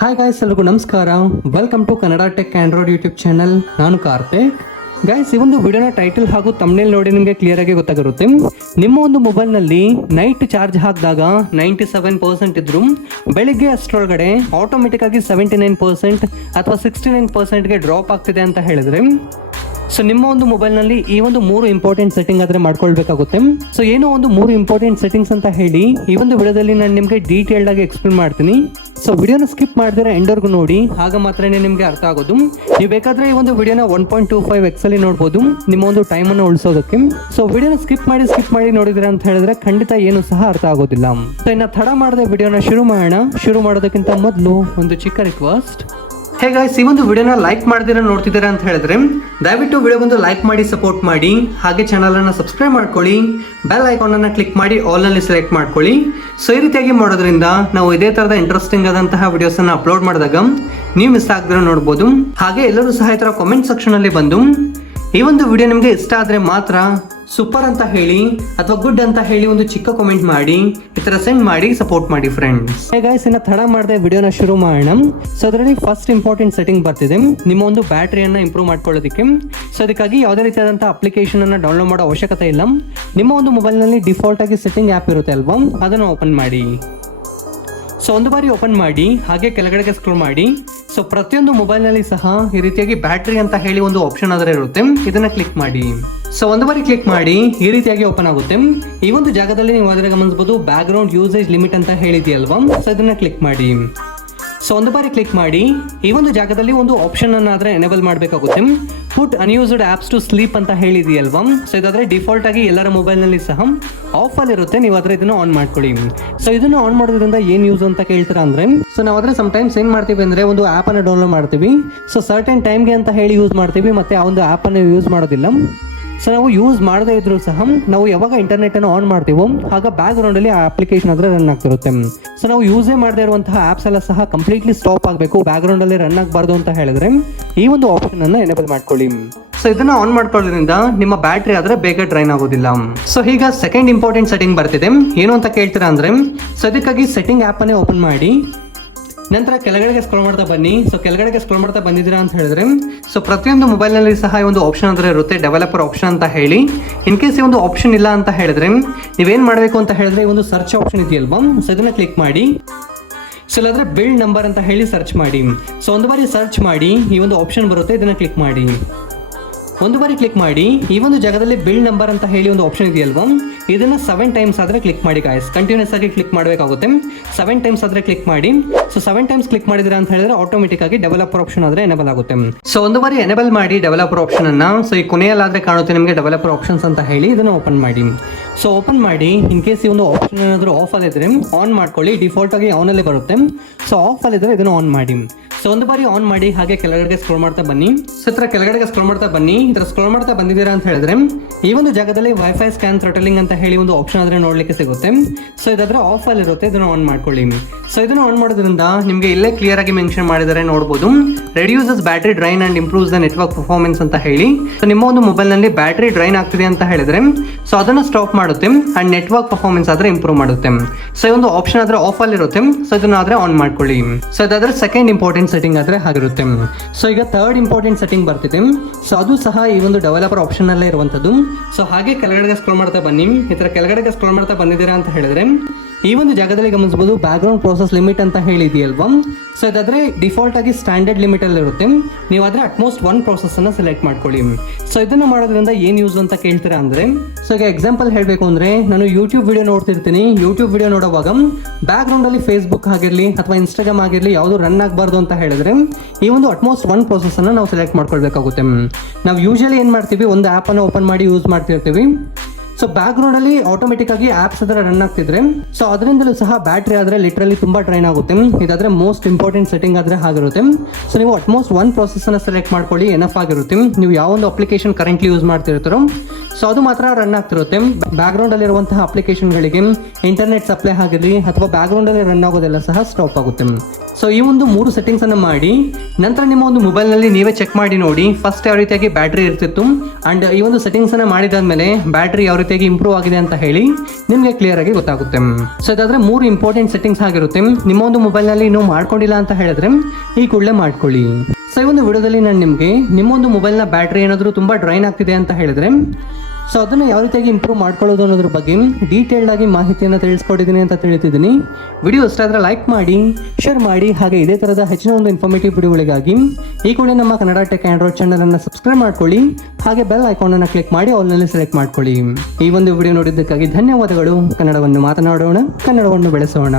Hi guys, ಎಲ್ರಿಗೂ ನಮಸ್ಕಾರ. Welcome to Kannada tech Android YouTube channel. ನಾನು ಕಾರ್ತಿಕ್. ಗೈಸ್, ಈ ಒಂದು ವಿಡಿಯೋನ ಟೈಟಲ್ ಹಾಗೂ ತಮ್ನೇಲ್ ನೋಡಿ ನಿಮಗೆ ಕ್ಲಿಯರ್ ಆಗಿ ಗೊತ್ತಾಗಿರುತ್ತೆ. ನಿಮ್ಮ ಒಂದು ಮೊಬೈಲ್ನಲ್ಲಿ ನೈಟ್ ಚಾರ್ಜ್ ಹಾಕಿದಾಗ 97% ಇದ್ರು ಬೆಳಿಗ್ಗೆ ಅಷ್ಟರೊಳಗಡೆ ಆಟೋಮೆಟಿಕ್ ಆಗಿ 79% ಅಥವಾ 69%ಗೆ ಡ್ರಾಪ್ ಆಗ್ತಿದೆ ಅಂತ ಹೇಳಿದ್ರೆ, ಸೊ ನಿಮ್ಮ ಒಂದು ಮೊಬೈಲ್ನಲ್ಲಿ ಈ ಒಂದು 3 ಇಂಪಾರ್ಟೆಂಟ್ ಸೆಟ್ಟಿಂಗ್ ಆದರೆ ಮಾಡ್ಕೊಳ್ಬೇಕಾಗುತ್ತೆ. ಸೊ ಏನೋ ಒಂದು 3 ಇಂಪಾರ್ಟೆಂಟ್ ಸೆಟ್ಟಿಂಗ್ಸ್ ಅಂತ ಹೇಳಿ ಈ ಒಂದು ವಿಡಿಯೋದಲ್ಲಿ ನಾನು ನಿಮಗೆ ಡೀಟೇಲ್ಡ್ ಆಗಿ ಎಕ್ಸ್ಪ್ಲೇನ್ ಮಾಡ್ತೀನಿ. ಸೊ ವಿಡಿಯೋನ ಸ್ಕಿಪ್ ಮಾಡಿದ್ರೆ ಎಂಡರ್ಗೂ ನೋಡಿ, ಆಗ ಮಾತ್ರನೇ ನಿಮಗೆ ಅರ್ಥ ಆಗೋದು. ನೀವು ಬೇಕಾದ್ರೆ ಈ ಒಂದು ವಿಡಿಯೋನ 1.25x ಅಲ್ಲಿ ನೋಡ್ಬೋದು ನಿಮ್ಮ ಒಂದು ಟೈಮನ್ನು ಉಳಿಸೋದಕ್ಕೆ. ಸೊ ವಿಡಿಯೋನ ಸ್ಕಿಪ್ ಮಾಡಿ ನೋಡಿದ್ರೆ ಅಂತ ಹೇಳಿದ್ರೆ ಖಂಡಿತ ಏನು ಸಹ ಅರ್ಥ ಆಗೋದಿಲ್ಲ. ಸೊ ಇನ್ನು ತಡ ಮಾಡದೆ ವಿಡಿಯೋನ ಶುರು ಮಾಡೋಣ. ಶುರು ಮಾಡೋದಕ್ಕಿಂತ ಮೊದಲು ಒಂದು ಚಿಕ್ಕ ರಿಕ್ವೆಸ್ಟ್. ಹೇ ಗೈಸ್, ಈ ಒಂದು ವಿಡಿಯೋನ ಲೈಕ್ ಮಾಡ್ದಿರ ನೋಡ್ತಿದ್ದೀರಾ ಅಂತ ಹೇಳಿದ್ರೆ ದಯವಿಟ್ಟು ವಿಡಿಯೋಗೊಂದು ಲೈಕ್ ಮಾಡಿ ಸಪೋರ್ಟ್ ಮಾಡಿ. ಹಾಗೆ ಚಾನಲನ್ನು ಸಬ್ಸ್ಕ್ರೈಬ್ ಮಾಡ್ಕೊಳ್ಳಿ. ಬೆಲ್ ಐಕಾನನ್ನು ಕ್ಲಿಕ್ ಮಾಡಿ ಆಲ್ನಲ್ಲಿ ಸೆಲೆಕ್ಟ್ ಮಾಡ್ಕೊಳ್ಳಿ. ಸೊ ಈ ರೀತಿಯಾಗಿ ಮಾಡೋದ್ರಿಂದ ನಾವು ಇದೇ ಥರದ ಇಂಟ್ರೆಸ್ಟಿಂಗ್ ಆದಂತಹ ವಿಡಿಯೋಸನ್ನು ಅಪ್ಲೋಡ್ ಮಾಡಿದಾಗ ನೀವು ಮಿಸ್ ಆಗದಿರೋ ನೋಡ್ಬೋದು. ಹಾಗೆ ಎಲ್ಲರೂ ಸಹ ಈ ಥರ ಕಾಮೆಂಟ್ ಸೆಕ್ಷನಲ್ಲಿ ಬಂದು ಈ ಒಂದು ವಿಡಿಯೋ ನಿಮಗೆ ಇಷ್ಟ ಆದರೆ ಮಾತ್ರ ಸೂಪರ್ ಅಂತ ಹೇಳಿ ಅಥವಾ ಗುಡ್ ಅಂತ ಹೇಳಿ ಒಂದು ಚಿಕ್ಕ ಕಾಮೆಂಟ್ ಮಾಡಿ, ಈ ಥರ ಸೆಂಡ್ ಮಾಡಿ ಸಪೋರ್ಟ್ ಮಾಡಿ ಫ್ರೆಂಡ್ಸ್. ಹೇ ಗೈಸ್, ಇನ್ನು ತಡ ಮಾಡದೆ ವಿಡಿಯೋನ ಶುರು ಮಾಡೋಣ. ಸೊ ಅದರಲ್ಲಿ ಫಸ್ಟ್ ಇಂಪಾರ್ಟೆಂಟ್ ಸೆಟ್ಟಿಂಗ್ ಬರ್ತಿದೆ ನಿಮ್ಮ ಒಂದು ಬ್ಯಾಟ್ರಿಯನ್ನು ಇಂಪ್ರೂವ್ ಮಾಡ್ಕೊಳ್ಳೋದಕ್ಕೆ. ಸೊ ಅದಕ್ಕಾಗಿ ಯಾವುದೇ ರೀತಿಯಾದಂಥ ಅಪ್ಲಿಕೇಶನ್ ಅನ್ನು ಡೌನ್ಲೋಡ್ ಮಾಡೋ ಅವಶ್ಯಕತೆ ಇಲ್ಲ. ನಿಮ್ಮ ಒಂದು ಮೊಬೈಲ್ನಲ್ಲಿ ಡಿಫಾಲ್ಟ್ ಆಗಿ ಸೆಟ್ಟಿಂಗ್ ಆ್ಯಪ್ ಇರುತ್ತೆ ಅಲ್ವಾ, ಅದನ್ನು ಓಪನ್ ಮಾಡಿ. ಸೊ ಒಂದು ಬಾರಿ ಓಪನ್ ಮಾಡಿ ಹಾಗೆ ಕೆಳಗಡೆಗೆ ಸ್ಕ್ರೋಲ್ ಮಾಡಿ. ಸೊ ಪ್ರತಿಯೊಂದು ಮೊಬೈಲ್ನಲ್ಲಿ ಸಹ ಈ ರೀತಿಯಾಗಿ ಬ್ಯಾಟ್ರಿ ಅಂತ ಹೇಳಿ ಒಂದು ಆಪ್ಷನ್ ಆದರೆ ಇರುತ್ತೆ, ಇದನ್ನ ಕ್ಲಿಕ್ ಮಾಡಿ. ಸೊ ಒಂದು ಬಾರಿ ಕ್ಲಿಕ್ ಮಾಡಿ ಈ ರೀತಿಯಾಗಿ ಓಪನ್ ಆಗುತ್ತೆ. ಈ ಒಂದು ಜಾಗದಲ್ಲಿ ನೀವು ಅದರ ಗಮನಿಸಬಹುದು ಬ್ಯಾಕ್ ಗ್ರೌಂಡ್ ಯೂಸೇಜ್ ಲಿಮಿಟ್ ಅಂತ ಹೇಳಿದೆಯಲ್ವಾ, ಸೊ ಇದನ್ನ ಕ್ಲಿಕ್ ಮಾಡಿ. ಸೊ ಒಂದು ಬಾರಿ ಕ್ಲಿಕ್ ಮಾಡಿ ಈ ಒಂದು ಜಾಗದಲ್ಲಿ ಒಂದು ಆಪ್ಷನ್ ಅನ್ನ ಆದ್ರೆ ಎನೇಬಲ್ ಮಾಡಬೇಕಾಗುತ್ತೆ. ಪುಟ್ ಅನ್ಯೂಸ್ಡ್ ಆಪ್ಸ್ ಟು ಸ್ಲೀಪ್ ಅಂತ ಹೇಳಿದೆಯಲ್ವಾ, ಸೊ ಇದಾದ್ರೆ ಡಿಫಾಲ್ಟ್ ಆಗಿ ಎಲ್ಲರ ಮೊಬೈಲ್ ನಲ್ಲಿ ಸಹ ಆಫ್ ಅಲ್ಲಿ ಇರುತ್ತೆ. ನೀವು ಆದ್ರೆ ಇದನ್ನ ಆನ್ ಮಾಡ್ಕೊಳ್ಳಿ. ಸೊ ಇದನ್ನ ಆನ್ ಮಾಡೋದ್ರಿಂದ ಏನ್ ಯೂಸ್ ಅಂತ ಕೇಳ್ತೀರಾ ಅಂದ್ರೆ, ಸೊ ನಾವು ಆದ್ರೆ ಸಮ್ ಟೈಮ್ಸ್ ಏನ್ ಮಾಡ್ತೀವಿ ಅಂದ್ರೆ ಒಂದು ಆಪ್ ಅನ್ನ ಡೌನ್ಲೋಡ್ ಮಾಡ್ತೀವಿ. ಸೊ ಸರ್ಟನ್ ಟೈಮ್ಗೆ ಅಂತ ಹೇಳಿ ಯೂಸ್ ಮಾಡ್ತೀವಿ, ಮತ್ತೆ ಆ ಒಂದು ಆಪ್ ಅನ್ನು ಯೂಸ್ ಮಾಡೋದಿಲ್ಲ. ಸೊ ನಾವು ಯೂಸ್ ಮಾಡದೇ ಇದ್ರೂ ಸಹ ನಾವು ಯಾವಾಗ ಇಂಟರ್ನೆಟ್ ಅನ್ನು ಆನ್ ಮಾಡ್ತೀವೋ ಆಗ ಬ್ಯಾಕ್ ಗ್ರೌಂಡ್ ಅಲ್ಲಿ ಆ ಅಪ್ಲಿಕೇಶನ್ ಆದ್ರೆ ರನ್ ಆಗ್ತಿರುತ್ತೆ. ಸೊ ನಾವು ಯೂಸೇ ಮಾಡದೇ ಇರುವಂತಹ ಆಪ್ಸ್ ಎಲ್ಲ ಸಹ ಕಂಪ್ಲೀಟ್ಲಿ ಸ್ಟಾಪ್ ಆಗಬೇಕು, ಬ್ಯಾಕ್ ಗ್ರೌಂಡ್ ಅಲ್ಲಿ ರನ್ ಆಗಬಾರ್ದು ಅಂತ ಹೇಳಿದ್ರೆ ಈ ಒಂದು ಆಪ್ಷನ್ ಅನ್ನ ಎನೇಬಲ್ ಮಾಡ್ಕೊಳ್ಳಿ. ಸೊ ಇದನ್ನ ಆನ್ ಮಾಡ್ಕೊಳ್ಳೋದ್ರಿಂದ ನಿಮ್ಮ ಬ್ಯಾಟ್ರಿ ಆದ್ರೆ ಬೇಗ ಡ್ರೈನ್ ಆಗೋದಿಲ್ಲ. ಸೊ ಈಗ ಸೆಕೆಂಡ್ ಇಂಪಾರ್ಟೆಂಟ್ ಸೆಟ್ಟಿಂಗ್ ಬರ್ತಿದೆ. ಏನು ಅಂತ ಕೇಳ್ತೀರಾ ಅಂದ್ರೆ, ಸೊ ಅದಕ್ಕಾಗಿ ಸೆಟ್ಟಿಂಗ್ ಆಪ್ ಅನ್ನೇ ಓಪನ್ ಮಾಡಿ ನಂತರ ಕೆಳಗಡೆಗೆ ಸ್ಕ್ರೋಲ್ ಮಾಡ್ತಾ ಬನ್ನಿ. ಸೊ ಕೆಳಗಡೆಗೆ ಸ್ಕ್ರೋಲ್ ಮಾಡ್ತಾ ಬಂದಿದ್ದೀರಾ ಅಂತ ಹೇಳಿದ್ರೆ, ಸೊ ಪ್ರತಿಯೊಂದು ಮೊಬೈಲ್ನಲ್ಲಿ ಸಹ ಈ ಒಂದು ಆಪ್ಷನ್ ಅಂದ್ರೆ ಇರುತ್ತೆ, ಡೆವಲಪರ್ ಆಪ್ಷನ್ ಅಂತ ಹೇಳಿ. ಇನ್ ಕೇಸ್ ಈ ಒಂದು ಆಪ್ಷನ್ ಇಲ್ಲ ಅಂತ ಹೇಳಿದ್ರೆ ನೀವೇನು ಮಾಡಬೇಕು ಅಂತ ಹೇಳಿದ್ರೆ ಈ ಒಂದು ಸರ್ಚ್ ಆಪ್ಷನ್ ಇದೆಯಲ್ವಾ, ಸೊ ಇದನ್ನ ಕ್ಲಿಕ್ ಮಾಡಿ. ಸೊ ಇಲ್ಲಾಂದ್ರೆ ಬಿಲ್ಡ್ ನಂಬರ್ ಅಂತ ಹೇಳಿ ಸರ್ಚ್ ಮಾಡಿ. ಸೊ ಒಂದು ಬಾರಿ ಸರ್ಚ್ ಮಾಡಿ ಈ ಒಂದು ಆಪ್ಷನ್ ಬರುತ್ತೆ, ಇದನ್ನ ಕ್ಲಿಕ್ ಮಾಡಿ. ಒಂದು ಬಾರಿ ಕ್ಲಿಕ್ ಮಾಡಿ ಈ ಒಂದು ಜಾಗದಲ್ಲಿ ಬಿಲ್ಡ್ ನಂಬರ್ ಅಂತ ಹೇಳಿ ಒಂದು ಆಪ್ಷನ್ ಇದೆಯಲ್ವಾ, ಇದನ್ನ 7 ಟೈಮ್ಸ್ ಆದ್ರೆ ಕ್ಲಿಕ್ ಮಾಡಿ ಗಾಯ್ಸ್. ಕಂಟಿನ್ಯೂಸ್ ಆಗಿ ಕ್ಲಿಕ್ ಮಾಡಬೇಕಾಗುತ್ತೆ. 7 ಟೈಮ್ಸ್ ಆದ್ರೆ ಕ್ಲಿಕ್ ಮಾಡಿ. ಸೊ 7 ಟೈಮ್ಸ್ ಕ್ಲಿಕ್ ಮಾಡಿದ್ರೆ ಅಂತ ಹೇಳಿದ್ರೆ ಆಟೋಮೆಟಿಕ್ ಆಗಿ ಡೆವಲಪರ್ ಆಪ್ಷನ್ ಆದ್ರೆ ಎನೇಬಲ್ ಆಗುತ್ತೆ. ಸೊ ಒಂದು ಬಾರಿ ಎನೇಬಲ್ ಮಾಡಿ ಡೆವಲಪರ್ ಆಪ್ಷನ್ ಅನ್ನ. ಸೊ ಈ ಕೊನೆಯಲ್ಲಾದ್ರೆ ಕಾಣುತ್ತೆ ನಿಮಗೆ ಡೆವಲಪರ್ ಆಪ್ಷನ್ಸ್ ಅಂತ ಹೇಳಿ, ಇದನ್ನ ಓಪನ್ ಮಾಡಿ. ಸೊ ಓಪನ್ ಮಾಡಿ ಇನ್ ಕೇಸ್ ಈ ಒಂದು ಆಪ್ಷನ್ ಏನಾದರೂ ಆಫ್ ಅಲ್ಲಿದ್ರೆ ಆನ್ ಮಾಡ್ಕೊಳ್ಳಿ. ಡಿಫಾಲ್ಟ್ ಆಗಿ ಆನ್ ಅಲ್ಲೇ ಬರುತ್ತೆ. ಸೊ ಆಫ್ ಅಲ್ಲಿದ್ರೆ ಇದನ್ನ ಆನ್ ಮಾಡಿ. ಸೊ ಒಂದು ಬಾರಿ ಆನ್ ಮಾಡಿ ಹಾಗೆ ಕೆಳಗಡೆಗೆ ಸ್ಕ್ರೋಲ್ ಮಾಡ್ತಾ ಬನ್ನಿ. ಸೊ ಈ ಥರ ಕೆಳಗಡೆಗೆ ಸ್ಕ್ರೋಲ್ ಮಾಡ್ತಾ ಬನ್ನಿ. ಈ ಥರ ಸ್ಕ್ರೋಲ್ ಮಾಡ್ತಾ ಬಂದಿದ್ದೀರಾ ಅಂತ ಹೇಳಿದ್ರೆ ಈ ಒಂದು ಜಾಗದಲ್ಲಿ ವೈಫೈ ಸ್ಕ್ಯಾನ್ ಥ್ರಟಲಿಂಗ್ ಅಂತ ಹೇಳಿ ಒಂದು ಆಪ್ಷನ್ ಆದ್ರೆ ನೋಡ್ಲಿಕ್ಕೆ ಸಿಗುತ್ತೆ. ಸೊ ಇದಾದ್ರೆ ಆಫ್ ಅಲ್ಲಿ ಇರುತ್ತೆ, ಇದನ್ನ ಆನ್ ಮಾಡ್ಕೊಳ್ಳಿ. ಸೊ ಇದನ್ನ ಆನ್ ಮಾಡೋದ್ರಿಂದ ನಿಮಗೆ ಇಲ್ಲೇ ಕ್ಲಿಯರ್ ಆಗಿ ಮೆನ್ಷನ್ ಮಾಡಿದರೆ ನೋಡಬಹುದು, reduces battery drain and improves the network performance ಅಂತ ಹೇಳಿ. ಸೊ ನಿಮ್ಮ ಒಂದು ಮೊಬೈಲ್ ನಲ್ಲಿ ಬ್ಯಾಟ್ರಿ ಡ್ರೈನ್ ಆಗ್ತಿದೆ ಅಂತ ಹೇಳಿದ್ರೆ ಸೊ ಅದನ್ನ ಸ್ಟಾಪ್ ಮಾಡುತ್ತೆ ಅಂಡ್ ನೆಟ್ವರ್ಕ್ ಪರ್ಫಾರ್ಮೆನ್ಸ್ ಆದ್ರೆ ಇಂಪ್ರೂವ್ ಮಾಡುತ್ತೆ. ಸೊ ಈ ಒಂದು ಆಪ್ಷನ್ ಆದ್ರೆ ಆಫ್ ಅಲ್ಲಿ ಇರುತ್ತೆ, ಸೊ ಇದನ್ನ ಆದ್ರೆ ಆನ್ ಮಾಡ್ಕೊಳ್ಳಿ. ಸೊ ಇದಾದ್ರೆ ಸೆಕೆಂಡ್ ಇಂಪಾರ್ಟೆಂಟ್ ಸೆಟ್ಟಿಂಗ್ ಆದ್ರೆ ಆಗಿರುತ್ತೆ. ಸೊ ಈಗ ಥರ್ಡ್ ಇಂಪಾರ್ಟೆಂಟ್ ಸೆಟ್ಟಿಂಗ್ ಬರ್ತಿದೆ. ಸೊ ಅದು ಸಹ ಈ ಒಂದು ಡೆವಲಪರ್ ಆಪ್ಷನ್ ಅಲ್ಲೇ ಇರುವಂತದ್ದು. ಸೊ ಹಾಗೆ ಕೆಳಗಡೆಗೆ ಸ್ಕ್ರೋಲ್ ಮಾಡ್ತಾ ಬನ್ನಿ. ಈ ತರ ಕೆಳಗಡೆಗೆ ಸ್ಕ್ರೋಲ್ ಮಾಡ್ತಾ ಬಂದಿದ್ದೀರಾ ಅಂತ ಹೇಳಿದ್ರೆ ಈ ಒಂದು ಜಾಗದಲ್ಲಿ ಗಮನಿಸಬಹುದು ಬ್ಯಾಕ್ ಗ್ರೌಂಡ್ ಪ್ರೋಸೆಸ್ ಲಿಮಿಟ್ ಅಂತ ಹೇಳಿದೆಯಲ್ವಾ, ಸೊ ಇದಾದ್ರೆ ಡಿಫಾಲ್ಟ್ ಆಗಿ ಸ್ಟ್ಯಾಂಡರ್ಡ್ ಲಿಮಿಟ್ ಅಲ್ಲಿ ಇರುತ್ತೆ. ನೀವು ಆದ್ರೆ ಅಟ್ಮೋಸ್ಟ್ 1 ಪ್ರೋಸೆಸ್ ಅನ್ನ ಸೆಲೆಕ್ಟ್ ಮಾಡ್ಕೊಳ್ಳಿ. ಸೊ ಇದನ್ನ ಮಾಡೋದ್ರಿಂದ ಏನ್ ಯೂಸ್ ಅಂತ ಕೇಳ್ತೀರಾ ಅಂದ್ರೆ, ಸೊ ಈಗ ಎಕ್ಸಾಂಪಲ್ ಹೇಳಬೇಕು ಅಂದ್ರೆ ನಾನು ಯೂಟ್ಯೂಬ್ ವಿಡಿಯೋ ನೋಡ್ತಿರ್ತೀನಿ. ಯೂಟ್ಯೂಬ್ ವಿಡಿಯೋ ನೋಡುವಾಗ ಬ್ಯಾಕ್ ಗ್ರೌಂಡ್ ಅಲ್ಲಿ ಫೇಸ್ಬುಕ್ ಆಗಿರ್ಲಿ ಅಥವಾ ಇನ್ಸ್ಟಾಗ್ರಾಮ್ ಆಗಿರ್ಲಿ ಯಾವುದು ರನ್ ಆಗಬಾರ್ದು ಅಂತ ಹೇಳಿದ್ರೆ ಈ ಒಂದು ಅಟ್ಮೋಸ್ಟ್ 1 ಪ್ರೋಸೆಸ್ ಅನ್ನ ನಾವು ಸೆಲೆಕ್ಟ್ ಮಾಡ್ಕೊಳ್ಬೇಕಾಗುತ್ತೆ. ನಾವು ಯೂಶಲಿ ಏನ್ ಮಾಡ್ತೀವಿ, ಒಂದು ಆಪ್ ಅನ್ನು ಓಪನ್ ಮಾಡಿ ಯೂಸ್ ಮಾಡ್ತಿರ್ತೀವಿ. ಸೊ ಬ್ಯಾಕ್ ಗ್ರೌಂಡ್ ಅಲ್ಲಿ ಆಟೋಮೆಟಿಕ್ ಆಗಿ ಆಪ್ಸ್ ಅದರ ರನ್ ಆಗ್ತಿದ್ರೆ ಸೊ ಅದರಿಂದಲೂ ಸಹ ಬ್ಯಾಟ್ರಿ ಆದ್ರೆ ಲಿಟ್ರಲಿ ತುಂಬಾ ಡ್ರೈನ್ ಆಗುತ್ತೆ. ಇದಾದ್ರೆ ಮೋಸ್ಟ್ ಇಂಪಾರ್ಟೆಂಟ್ ಸೆಟ್ಟಿಂಗ್ ಆದ್ರೆ ಆಗಿರುತ್ತೆ. ಸೊ ನೀವು ಅಟ್ಮೋಸ್ಟ್ 1 ಪ್ರೋಸೆಸ್ ಅನ್ನ ಸೆಲೆಕ್ಟ್ ಮಾಡ್ಕೊಳ್ಳಿ, ಎನಫ್ ಆಗಿರುತ್ತೆ. ನೀವು ಯಾವ ಒಂದು ಅಪ್ಲಿಕೇಶನ್ ಕರೆಂಟ್ಲಿ ಯೂಸ್ ಮಾಡ್ತಿರ್ತಾರೋ ಸೊ ಅದು ಮಾತ್ರ ರನ್ ಆಗ್ತಿರುತ್ತೆ. ಬ್ಯಾಕ್ ಗ್ರೌಂಡ್ ಅಲ್ಲಿ ಇರುವಂತಹ ಅಪ್ಲಿಕೇಶನ್ ಗಳಿಗೆ ಇಂಟರ್ನೆಟ್ ಸಪ್ಲೈ ಆಗಿರಲಿ ಅಥವಾ ಬ್ಯಾಕ್ ಗ್ರೌಂಡ್ ಅಲ್ಲಿ ರನ್ ಆಗೋದೆಲ್ಲ ಸಹ ಸ್ಟಾಪ್ ಆಗುತ್ತೆ. ಸೊ ಈ ಒಂದು 3 ಸೆಟ್ಟಿಂಗ್ಸನ್ನು ಮಾಡಿ ನಂತರ ನಿಮ್ಮ ಒಂದು ಮೊಬೈಲ್ನಲ್ಲಿ ನೀವೇ ಚೆಕ್ ಮಾಡಿ ನೋಡಿ ಫಸ್ಟ್ ಯಾವ ರೀತಿಯಾಗಿ ಬ್ಯಾಟ್ರಿ ಇರ್ತಿತ್ತು ಆ್ಯಂಡ್ ಈ ಒಂದು ಸೆಟ್ಟಿಂಗ್ಸನ್ನು ಮಾಡಿದಾದ್ಮೇಲೆ ಬ್ಯಾಟ್ರಿ ಯಾವ ರೀತಿಯಾಗಿ ಇಂಪ್ರೂವ್ ಆಗಿದೆ ಅಂತ ಹೇಳಿ ನಿಮಗೆ ಕ್ಲಿಯರ್ ಆಗಿ ಗೊತ್ತಾಗುತ್ತೆ. ಸೊ ಇದಾದರೆ 3 ಇಂಪಾರ್ಟೆಂಟ್ ಸೆಟ್ಟಿಂಗ್ಸ್ ಆಗಿರುತ್ತೆ. ನಿಮ್ಮ ಒಂದು ಮೊಬೈಲ್ನಲ್ಲಿ ಇನ್ನೂ ಮಾಡ್ಕೊಂಡಿಲ್ಲ ಅಂತ ಹೇಳಿದ್ರೆ ಈ ಕೂಡಲೇ ಮಾಡ್ಕೊಳ್ಳಿ. ಸೊ ಈ ಒಂದು ವಿಡಿಯೋದಲ್ಲಿ ನಾನು ನಿಮಗೆ ನಿಮ್ಮೊಂದು ಮೊಬೈಲ್ನ ಬ್ಯಾಟ್ರಿ ಏನಾದರೂ ತುಂಬ ಡ್ರೈನ್ ಆಗ್ತಿದೆ ಅಂತ ಹೇಳಿದ್ರೆ ಸೊ ಅದನ್ನು ಯಾವ ರೀತಿಯಾಗಿ ಇಂಪ್ರೂವ್ ಮಾಡ್ಕೊಳ್ಳೋದು ಅನ್ನೋದ್ರ ಬಗ್ಗೆ ಡೀಟೇಲ್ಡ್ ಆಗಿ ಮಾಹಿತಿಯನ್ನು ತಿಳಿಸ್ಕೊಟ್ಟಿದ್ದೀನಿ ಅಂತ ತಿಳಿತಿದ್ದೀನಿ. ವಿಡಿಯೋ ಇಷ್ಟ ಆದರೆ ಲೈಕ್ ಮಾಡಿ, ಶೇರ್ ಮಾಡಿ, ಹಾಗೆ ಇದೇ ಥರದ ಹೆಚ್ಚಿನ ಒಂದು ಇನ್ಫಾರ್ಮೇಟಿವ್ ವಿಡಿಯೋಗಳಿಗಾಗಿ ಈ ಕೂಡ ನಮ್ಮ ಕನ್ನಡ ಟೆಕ್ ಆಂಡ್ರಾಯ್ಡ್ ಚಾನಲನ್ನು ಸಬ್ಸ್ಕ್ರೈಬ್ ಮಾಡ್ಕೊಳ್ಳಿ, ಹಾಗೆ ಬೆಲ್ ಐಕಾನನ್ನು ಕ್ಲಿಕ್ ಮಾಡಿ ಆಲ್ನಲ್ಲಿ ಸೆಲೆಕ್ಟ್ ಮಾಡ್ಕೊಳ್ಳಿ. ಈ ಒಂದು ವಿಡಿಯೋ ನೋಡಿದ್ದಕ್ಕಾಗಿ ಧನ್ಯವಾದಗಳು. ಕನ್ನಡವನ್ನು ಮಾತನಾಡೋಣ, ಕನ್ನಡವನ್ನು ಬೆಳೆಸೋಣ.